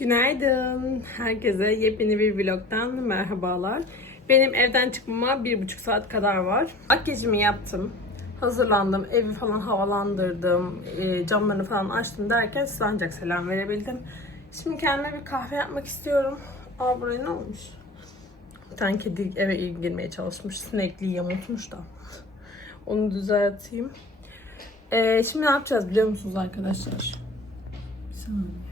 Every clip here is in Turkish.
Günaydın. Herkese yepyeni bir vlogdan merhabalar. Benim evden çıkmama bir buçuk saat kadar var. Makyajımı yaptım. Hazırlandım. Evi falan havalandırdım. e, Camlarını falan açtım derken size ancak selam verebildim. Şimdi kendime bir kahve yapmak istiyorum. Aa buraya ne olmuş? Bir tane kedi eve girmeye çalışmış. Sinekliği yamultmuş da. Onu düzelteyim. E, şimdi ne yapacağız biliyor musunuz arkadaşlar? Bir saniye.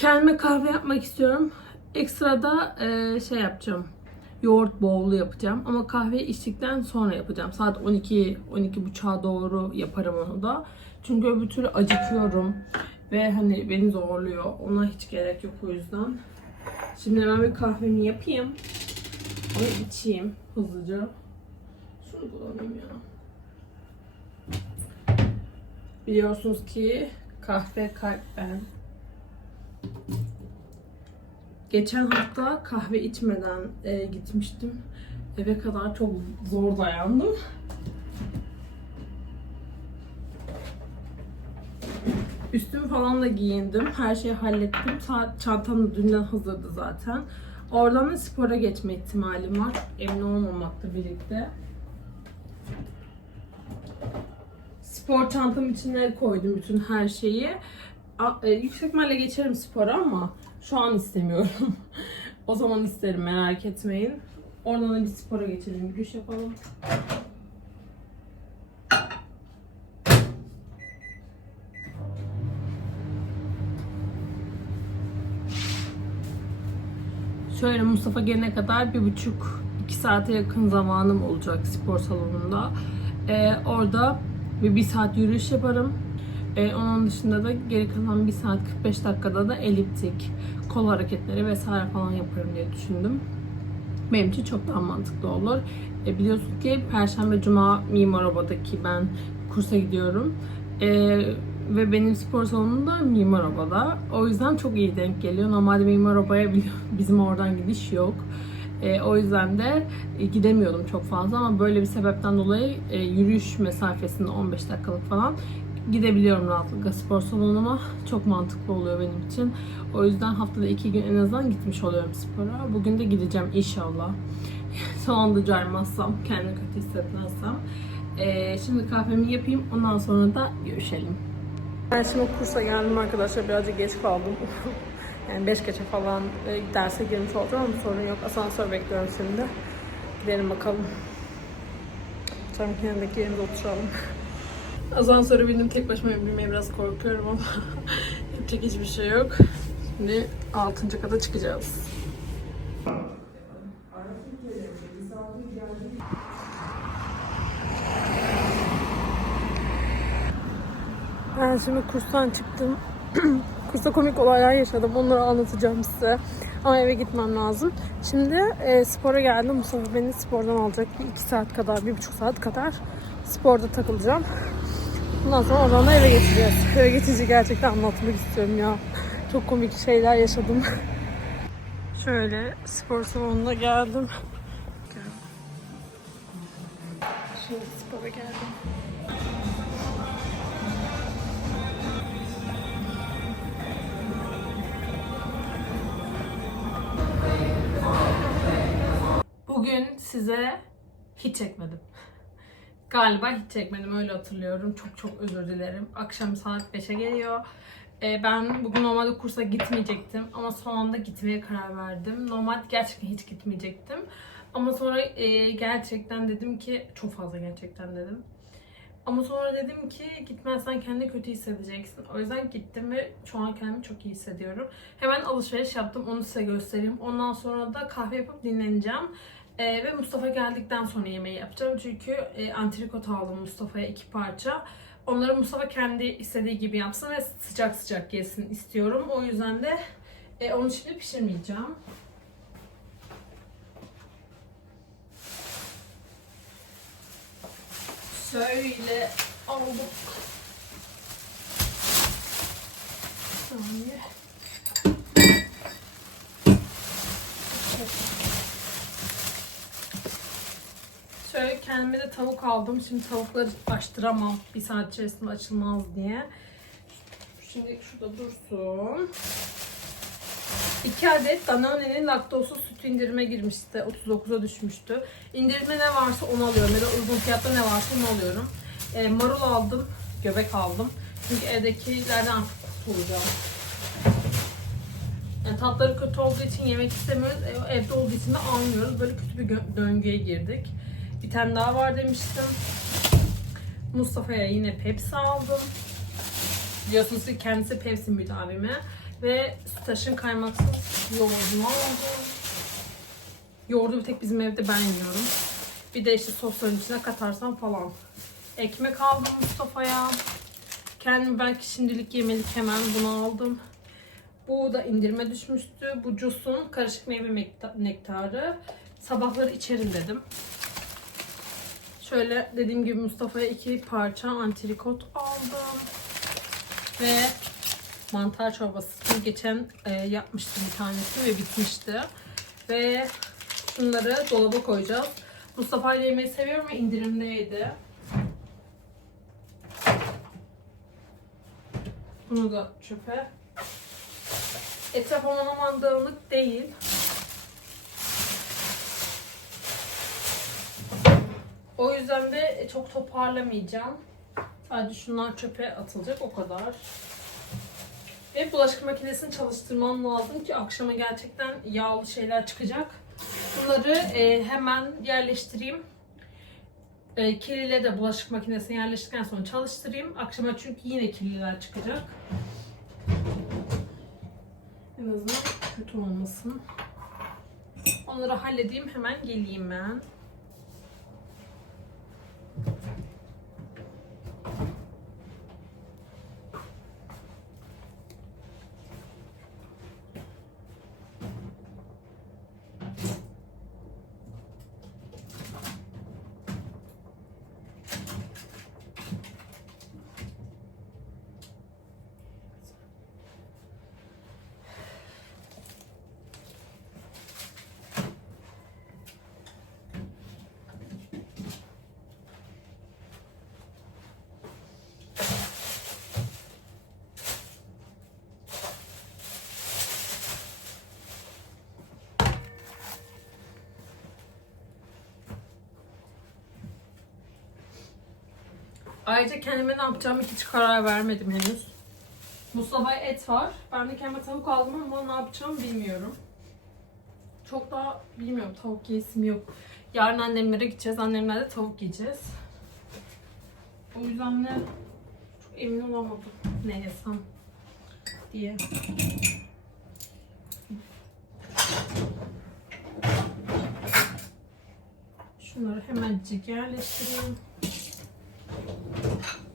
Kendime kahve yapmak istiyorum. Ekstra da e, şey yapacağım. Yoğurt bowl'u yapacağım. Ama kahve içtikten sonra yapacağım. Saat 12 12.30'a doğru yaparım onu da. Çünkü öbür türlü acıkıyorum. Ve hani beni zorluyor. Ona hiç gerek yok o yüzden. Şimdi hemen bir kahvemi yapayım. Onu içeyim hızlıca. Şunu kullanayım ya. Biliyorsunuz ki kahve kalp ben. Geçen hafta kahve içmeden e, gitmiştim. Eve kadar çok zor dayandım. Üstümü falan da giyindim. Her şeyi hallettim. Saat, çantam da dünden hazırdı zaten. Oradan da spora geçme ihtimalim var. Emin olmamakla birlikte. Spor çantam içine koydum bütün her şeyi. E, yüksek ihtimalle geçerim spora ama şu an istemiyorum. o zaman isterim merak etmeyin. Oradan da bir spora geçelim, yürüyüş yapalım. Şöyle Mustafa gelene kadar bir buçuk, iki saate yakın zamanım olacak spor salonunda. Ee, orada bir, bir saat yürüyüş yaparım. Ee, onun dışında da geri kalan 1 saat 45 dakikada da eliptik, kol hareketleri vesaire falan yaparım diye düşündüm. Benim için çok daha mantıklı olur. E, biliyorsunuz ki Perşembe Cuma Mimar Oba'daki ben kursa gidiyorum. E, ve benim spor salonum da Mimar Oba'da. O yüzden çok iyi denk geliyor. Normalde Mimar Oba'ya bizim oradan gidiş yok. E, o yüzden de e, gidemiyordum çok fazla ama böyle bir sebepten dolayı e, yürüyüş mesafesinde 15 dakikalık falan gidebiliyorum rahatlıkla spor salonuma. Çok mantıklı oluyor benim için. O yüzden haftada iki gün en azından gitmiş oluyorum spora. Bugün de gideceğim inşallah. Son anda caymazsam, kendimi kötü hissetmezsem. Ee, şimdi kahvemi yapayım. Ondan sonra da görüşelim. Ben şimdi kursa geldim arkadaşlar. Birazcık geç kaldım. yani 5 geçe falan e, derse girmiş olacağım ama sorun yok. Asansör bekliyorum şimdi. Gidelim bakalım. Tam kenardaki yerimize oturalım. Asansöre bindim tek başıma binmeye biraz korkuyorum ama yapacak hiçbir şey yok. Şimdi 6. kata çıkacağız. Ben şimdi kurstan çıktım. Kursta komik olaylar yaşadım. Onları anlatacağım size. Ama eve gitmem lazım. Şimdi e, spora geldim. Mustafa beni spordan alacak. Bir iki saat kadar, bir buçuk saat kadar sporda takılacağım. Bundan sonra oradan da eve geçeceğiz. Eve geçince gerçekten anlatmak istiyorum ya. Çok komik şeyler yaşadım. Şöyle spor salonuna geldim. Şimdi spora geldim. Bugün size hiç çekmedim. Galiba hiç çekmedim öyle hatırlıyorum. Çok çok özür dilerim. Akşam saat 5'e geliyor. Ee, ben bugün normalde kursa gitmeyecektim ama son anda gitmeye karar verdim. Normalde gerçekten hiç gitmeyecektim. Ama sonra e, gerçekten dedim ki çok fazla gerçekten dedim. Ama sonra dedim ki gitmezsen kendini kötü hissedeceksin. O yüzden gittim ve şu an kendimi çok iyi hissediyorum. Hemen alışveriş yaptım. Onu size göstereyim. Ondan sonra da kahve yapıp dinleneceğim. Ee, ve Mustafa geldikten sonra yemeği yapacağım. Çünkü e, antrikot aldım Mustafa'ya iki parça. Onları Mustafa kendi istediği gibi yapsın ve sıcak sıcak yesin istiyorum. O yüzden de e, onu şimdi pişirmeyeceğim. Şöyle aldık. Saniye. Şöyle kendime de tavuk aldım. Şimdi tavukları açtıramam. Bir saat içerisinde açılmaz diye. Şimdi şurada dursun. 2 adet Danone'nin laktozsuz süt indirime girmişti. 39'a düşmüştü. İndirime ne varsa onu alıyorum. Ya da uygun fiyatta ne varsa onu alıyorum. E, marul aldım. Göbek aldım. Çünkü evdekilerden artık kurtulacağım. Yani tatları kötü olduğu için yemek istemiyoruz. Evde olduğu için de almıyoruz. Böyle kötü bir döngüye girdik. Bir tane daha var demiştim. Mustafa'ya yine Pepsi aldım. Biliyorsunuz ki kendisi Pepsi müdavimi. Ve Sütaş'ın kaymaksız yoğurdunu aldım. Yoğurdu bir tek bizim evde ben yiyorum. Bir de işte sosların içine katarsam falan. Ekmek aldım Mustafa'ya. Kendim belki şimdilik yemelik hemen bunu aldım. Bu da indirime düşmüştü. Bu Jus'un karışık meyve nektarı. Sabahları içerim dedim. Şöyle dediğim gibi Mustafa'ya iki parça antrikot aldım. Ve mantar çorbası. Geçen e, yapmıştım bir tanesi ve bitmişti. Ve şunları dolaba koyacağız. Mustafa ile yemeği seviyorum ve indirimdeydi. Bunu da çöpe. Etraf aman aman dağınık değil. O yüzden de çok toparlamayacağım. Sadece şunlar çöpe atılacak o kadar. Ve bulaşık makinesini çalıştırmam lazım ki akşama gerçekten yağlı şeyler çıkacak. Bunları e, hemen yerleştireyim. E, kirliyle de bulaşık makinesini yerleştirdikten sonra çalıştırayım. Akşama çünkü yine kirliler çıkacak. En azından kötü olmasın. Onları halledeyim hemen geleyim ben. Ayrıca kendime ne yapacağımı hiç karar vermedim henüz. Mustafa et var. Ben de kendime tavuk aldım ama ne yapacağım bilmiyorum. Çok daha bilmiyorum tavuk yiyesim yok. Yarın annemlere gideceğiz. Annemlerle tavuk yiyeceğiz. O yüzden de çok emin olamadım ne yesem diye. Şunları hemencik yerleştireyim. あっ。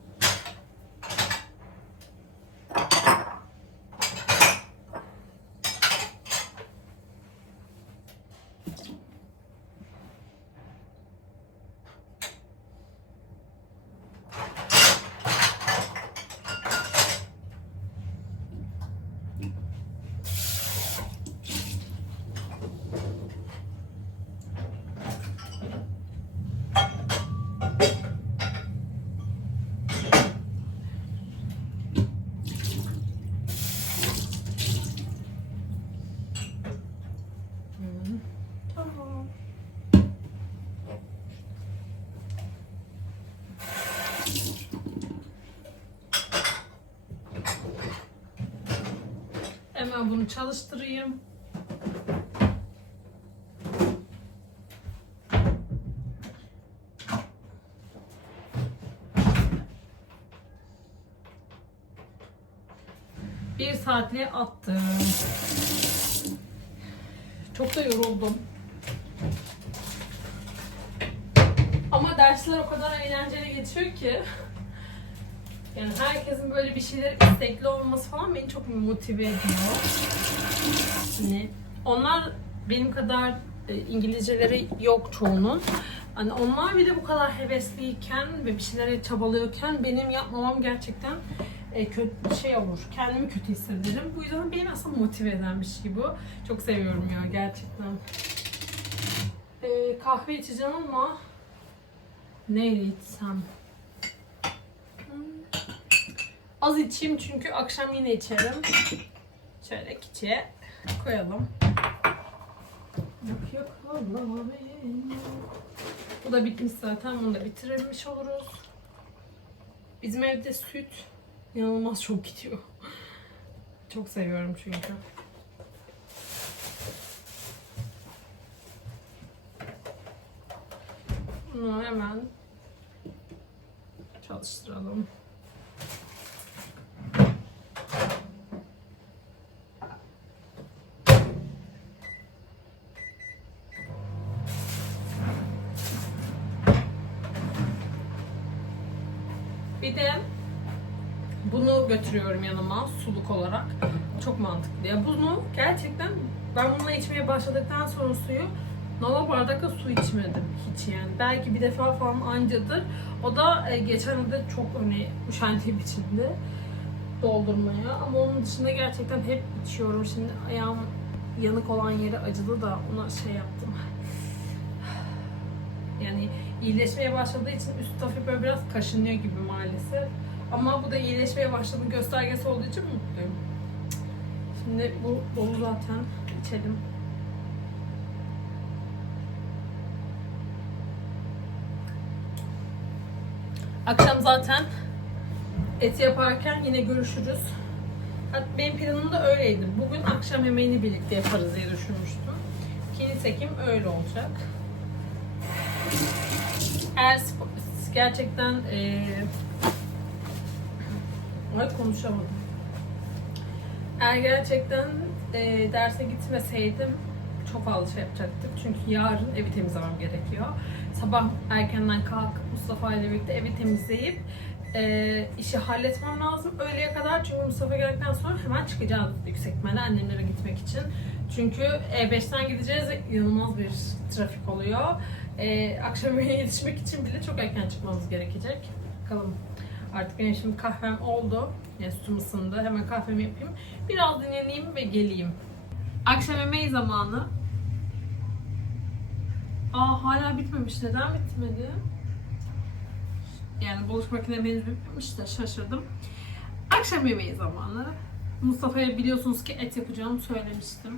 Hemen bunu çalıştırayım. Bir saatliğe attım. Çok da yoruldum. Ama dersler o kadar eğlenceli geçiyor ki. Yani herkesin böyle bir şeyler istekli olması falan beni çok motive ediyor. Hani onlar benim kadar e, İngilizceleri yok çoğunun. Hani onlar bile bu kadar hevesliyken ve bir şeylere çabalıyorken benim yapmamam gerçekten e, kötü şey olur. Kendimi kötü hissederim. Bu yüzden beni aslında motive eden bir şey bu. Çok seviyorum ya gerçekten. E, kahve içeceğim ama neyle içsem? Hmm. Az içeyim çünkü akşam yine içerim. Şöyle küçüğe koyalım. Yok yok Allah'ım. Bu da bitmiş zaten. Bunu da bitirmiş oluruz. Bizim evde süt inanılmaz çok gidiyor. Çok seviyorum çünkü. Bunu hemen çalıştıralım. Bir de bunu götürüyorum yanıma suluk olarak. Çok mantıklı. Ya bunu gerçekten ben bununla içmeye başladıktan sonra suyu normal bardakla su içmedim hiç yani. Belki bir defa falan ancadır. O da e, geçen de çok hani üşendiğim içindi doldurmaya. Ama onun dışında gerçekten hep içiyorum. Şimdi ayağım yanık olan yeri acıdı da ona şey yaptım. Yani iyileşmeye başladığı için üst tarafı böyle biraz kaşınıyor gibi maalesef. Ama bu da iyileşmeye başladığının göstergesi olduğu için mutluyum. Şimdi bu dolu zaten. içelim. Akşam zaten et yaparken yine görüşürüz. Hatta benim planım da öyleydi. Bugün akşam yemeğini birlikte yaparız diye düşünmüştüm. İkinci çekim öyle olacak. Eğer gerçekten eee Ay konuşamadım. Eğer gerçekten eee, derse gitmeseydim çok fazla şey yapacaktık. Çünkü yarın evi temizlemem gerekiyor. Sabah erkenden kalkıp Mustafa ile birlikte evi temizleyip eee, işi halletmem lazım öğleye kadar. Çünkü Mustafa geldikten sonra hemen çıkacağız yüksek ihtimalle annemlere gitmek için. Çünkü E5'ten gideceğiz ve inanılmaz bir trafik oluyor. Eee akşam yetişmek için bile çok erken çıkmamız gerekecek. Bakalım. Artık benim şimdi kahvem oldu. Yani sütüm ısındı. Hemen kahvemi yapayım. Biraz dinleneyim ve geleyim. Akşam yemeği zamanı. Aa hala bitmemiş. Neden bitmedi? Yani bulaşık makinem henüz bitmemiş de şaşırdım. Akşam yemeği zamanı. Mustafa'ya biliyorsunuz ki et yapacağımı söylemiştim.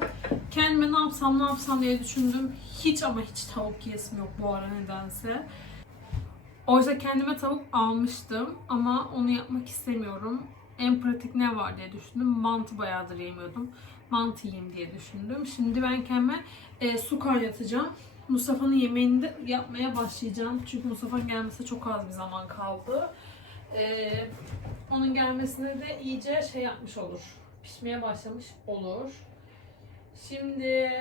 Kendime ne yapsam ne yapsam diye düşündüm. Hiç ama hiç tavuk yesim yok bu ara nedense. Oysa kendime tavuk almıştım ama onu yapmak istemiyorum. En pratik ne var diye düşündüm. Mantı bayağıdır yemiyordum. Mantı yiyeyim diye düşündüm. Şimdi ben kendime e, su kaynatacağım. Mustafa'nın yemeğini de yapmaya başlayacağım. Çünkü Mustafa'nın gelmesine çok az bir zaman kaldı. E, onun gelmesine de iyice şey yapmış olur. Pişmeye başlamış olur. Şimdi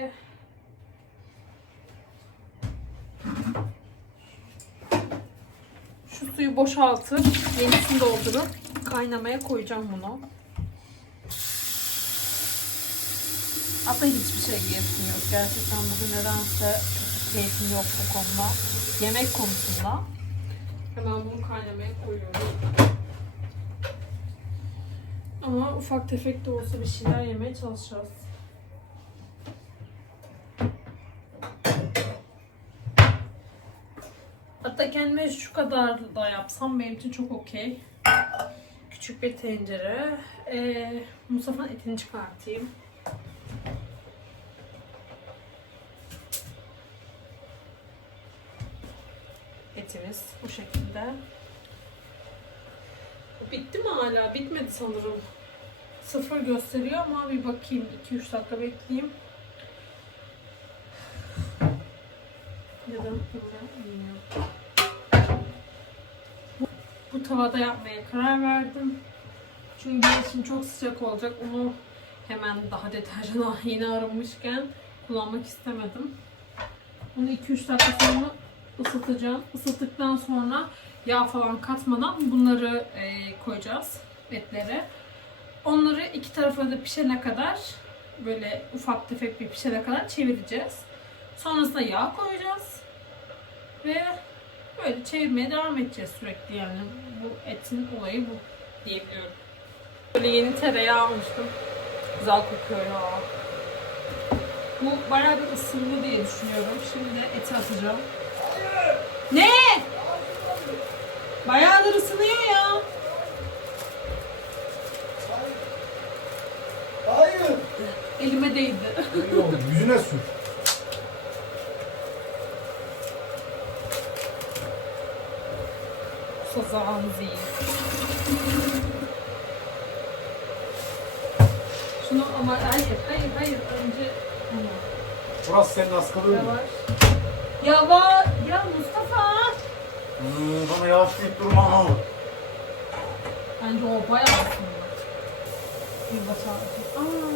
Şu suyu boşaltıp yenisini doldurup kaynamaya koyacağım bunu. Aslında hiçbir şey yesim yok. Gerçekten bugün nedense çok keyfim yok bu konuda. Yemek konusunda. Hemen bunu kaynamaya koyuyorum. Ama ufak tefek de olsa bir şeyler yemeye çalışacağız. Hatta kendime şu kadar da yapsam benim için çok okey. Küçük bir tencere. Ee, Mustafa'nın etini çıkartayım. Etimiz bu şekilde. Bitti mi hala? Bitmedi sanırım. Sıfır gösteriyor ama bir bakayım. 2-3 dakika bekleyeyim. Ya da bilmiyorum. Tavada yapmaya karar verdim. Çünkü şimdi çok sıcak olacak. Onu hemen daha deterjana yeni arınmışken kullanmak istemedim. Bunu 2-3 dakika sonra ısıtacağım. Isıttıktan sonra yağ falan katmadan bunları e, koyacağız etleri. Onları iki tarafa da pişene kadar böyle ufak tefek bir pişene kadar çevireceğiz. Sonrasında yağ koyacağız. Ve böyle çevirmeye devam edeceğiz sürekli yani bu etin olayı bu diyebiliyorum. Böyle yeni tereyağı almıştım. Güzel kokuyor ya. Bu bayağı bir ısındı diye düşünüyorum. Şimdi de eti atacağım. Ne? Bayağıdır ısınıyor ya. Hayır. Elime değdi. Yok, yüzüne sür. Sazanzi. Şunu ama hayır, hayır, hayır. Önce Tamam. Burası senin askılı mı? yavaş. Yavaş. Ya Mustafa. Hmm, bana yavaş deyip durma. Bence o bayağı aslında. Bir basar. Aa.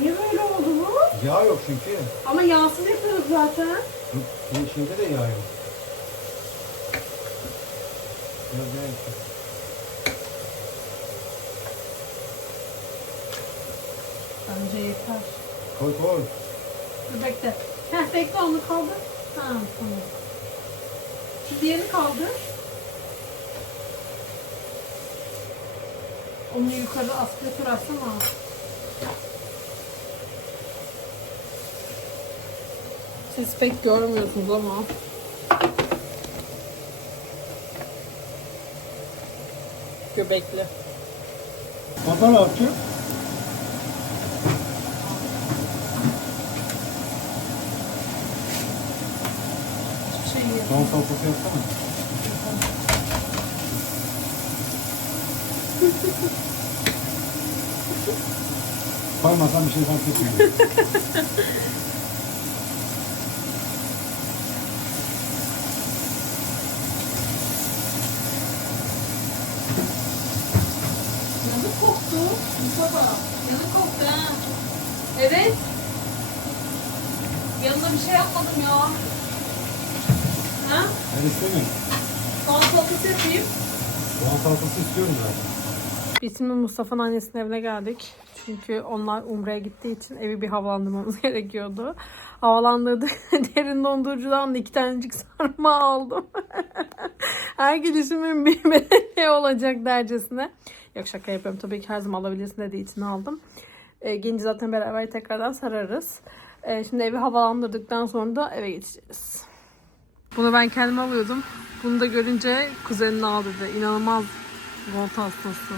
Niye böyle oldu bu? Yağ yok çünkü. Ama yağsız yapıyoruz zaten. Bunun içinde de yağ yok. Ekle. Bence yeter. Koy koy. Dur bekle. Heh bekle onu kaldır. Ha tamam. Şu diğerini kaldır. Onu yukarı aspiratör açsana. Siz pek görmüyorsunuz ama. Göbekli. Yapıyor? Şeyi. Soğan salatası yapsana. Koymazsan bir şey fark etmiyor. Mustafa. Yanık koktu ha. Evet. Yanında bir şey yapmadım ya. Ha? Ben istemiyorum. Soğan salatası yapayım. Soğan salatası istiyorum zaten. Biz şimdi Mustafa'nın annesinin evine geldik. Çünkü onlar Umre'ye gittiği için evi bir havalandırmamız gerekiyordu. Havalandırdık. Derin dondurucudan da iki tanecik sarma aldım. her gidişimin bir bedeli olacak dercesine. Yok şaka yapıyorum. Tabii ki her zaman alabilirsin dediği için aldım. E, gelince zaten beraber tekrardan sararız. E, şimdi evi havalandırdıktan sonra da eve geçeceğiz. Bunu ben kendim alıyordum. Bunu da görünce kuzenini al dedi. İnanılmaz volta hastası.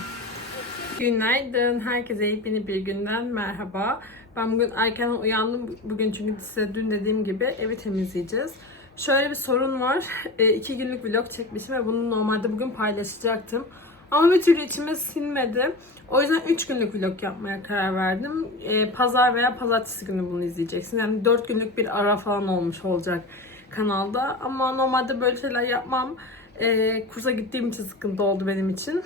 Günaydın. Herkese yepyeni bir günden merhaba. Ben bugün erken uyandım. Bugün çünkü size dün dediğim gibi evi temizleyeceğiz. Şöyle bir sorun var. E, iki günlük vlog çekmişim ve bunu normalde bugün paylaşacaktım. Ama bir türlü içime sinmedi. O yüzden 3 günlük vlog yapmaya karar verdim. E, Pazar veya pazartesi günü bunu izleyeceksin. Yani 4 günlük bir ara falan olmuş olacak kanalda. Ama normalde böyle şeyler yapmam. E, kursa gittiğim için sıkıntı oldu benim için.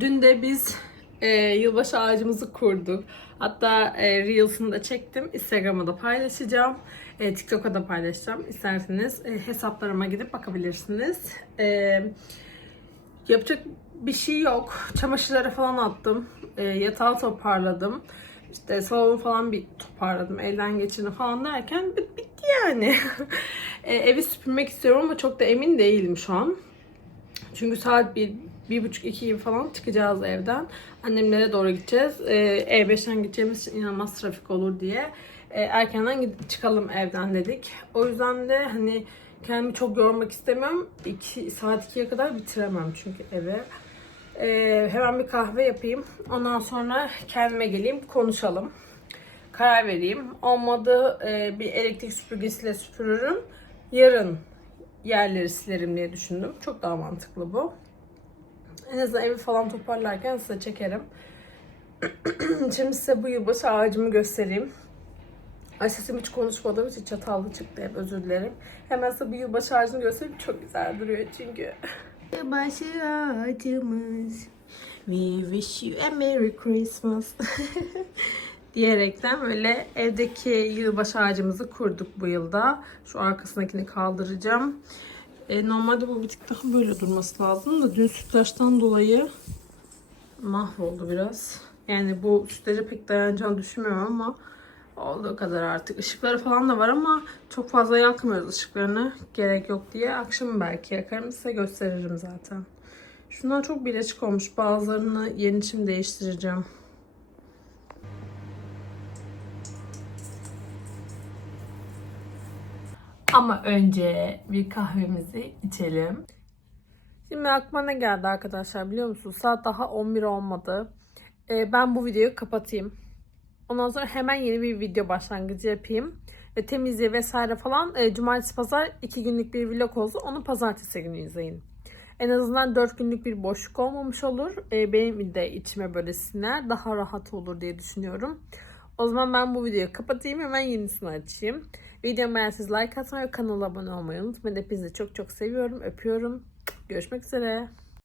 Dün de biz e, yılbaşı ağacımızı kurduk. Hatta e, Reels'ını da çektim. Instagram'a da paylaşacağım. E, TikTok'a da paylaşacağım. İsterseniz e, hesaplarıma gidip bakabilirsiniz. E, yapacak bir şey yok. Çamaşırları falan attım. E, yatağı toparladım. İşte salonu falan bir toparladım. Elden geçirdim falan derken bit- bitti yani. e, evi süpürmek istiyorum ama çok da emin değilim şu an. Çünkü saat bir, bir buçuk iki gibi falan çıkacağız evden. Annemlere doğru gideceğiz. Ee, E5'ten gideceğimiz için inanılmaz trafik olur diye. Ee, erkenden gidip çıkalım evden dedik. O yüzden de hani kendimi çok yormak istemiyorum. İki, saat 2'ye kadar bitiremem çünkü evi. Ee, hemen bir kahve yapayım. Ondan sonra kendime geleyim konuşalım. Karar vereyim. Olmadı e, bir elektrik süpürgesiyle süpürürüm. Yarın yerleri silerim diye düşündüm. Çok daha mantıklı bu. En azından evi falan toparlarken size çekerim. Şimdi size bu yılbaşı ağacımı göstereyim. Ay sesim hiç konuşmadığım için çatallı çıktı hep özür dilerim. Hemen size bu yılbaşı ağacını göstereyim. Çok güzel duruyor çünkü. Yılbaşı ağacımız. We wish you a Merry Christmas. diyerekten böyle evdeki yılbaşı ağacımızı kurduk bu yılda. Şu arkasındakini kaldıracağım. E, normalde bu bir tık daha böyle durması lazım da dün sütlaçtan dolayı mahvoldu biraz. Yani bu sütlaca pek dayanacağını düşünmüyorum ama olduğu kadar artık. Işıkları falan da var ama çok fazla yakmıyoruz ışıklarını. Gerek yok diye. Akşam belki yakarım size gösteririm zaten. Şundan çok bileşik olmuş. Bazılarını yeni çim değiştireceğim. Ama önce bir kahvemizi içelim. Şimdi aklıma ne geldi arkadaşlar biliyor musunuz? Saat daha 11 olmadı. Ee, ben bu videoyu kapatayım. Ondan sonra hemen yeni bir video başlangıcı yapayım. Ve temizliği vesaire falan e, cumartesi pazar iki günlük bir vlog oldu. Onu pazartesi günü izleyin. En azından 4 günlük bir boşluk olmamış olur. E, benim de içime böyle siner. Daha rahat olur diye düşünüyorum. O zaman ben bu videoyu kapatayım. Hemen yenisini açayım. Videomu beğendiyseniz like atmayı ve kanala abone olmayı unutmayın. Hepinizi çok çok seviyorum. Öpüyorum. Görüşmek üzere.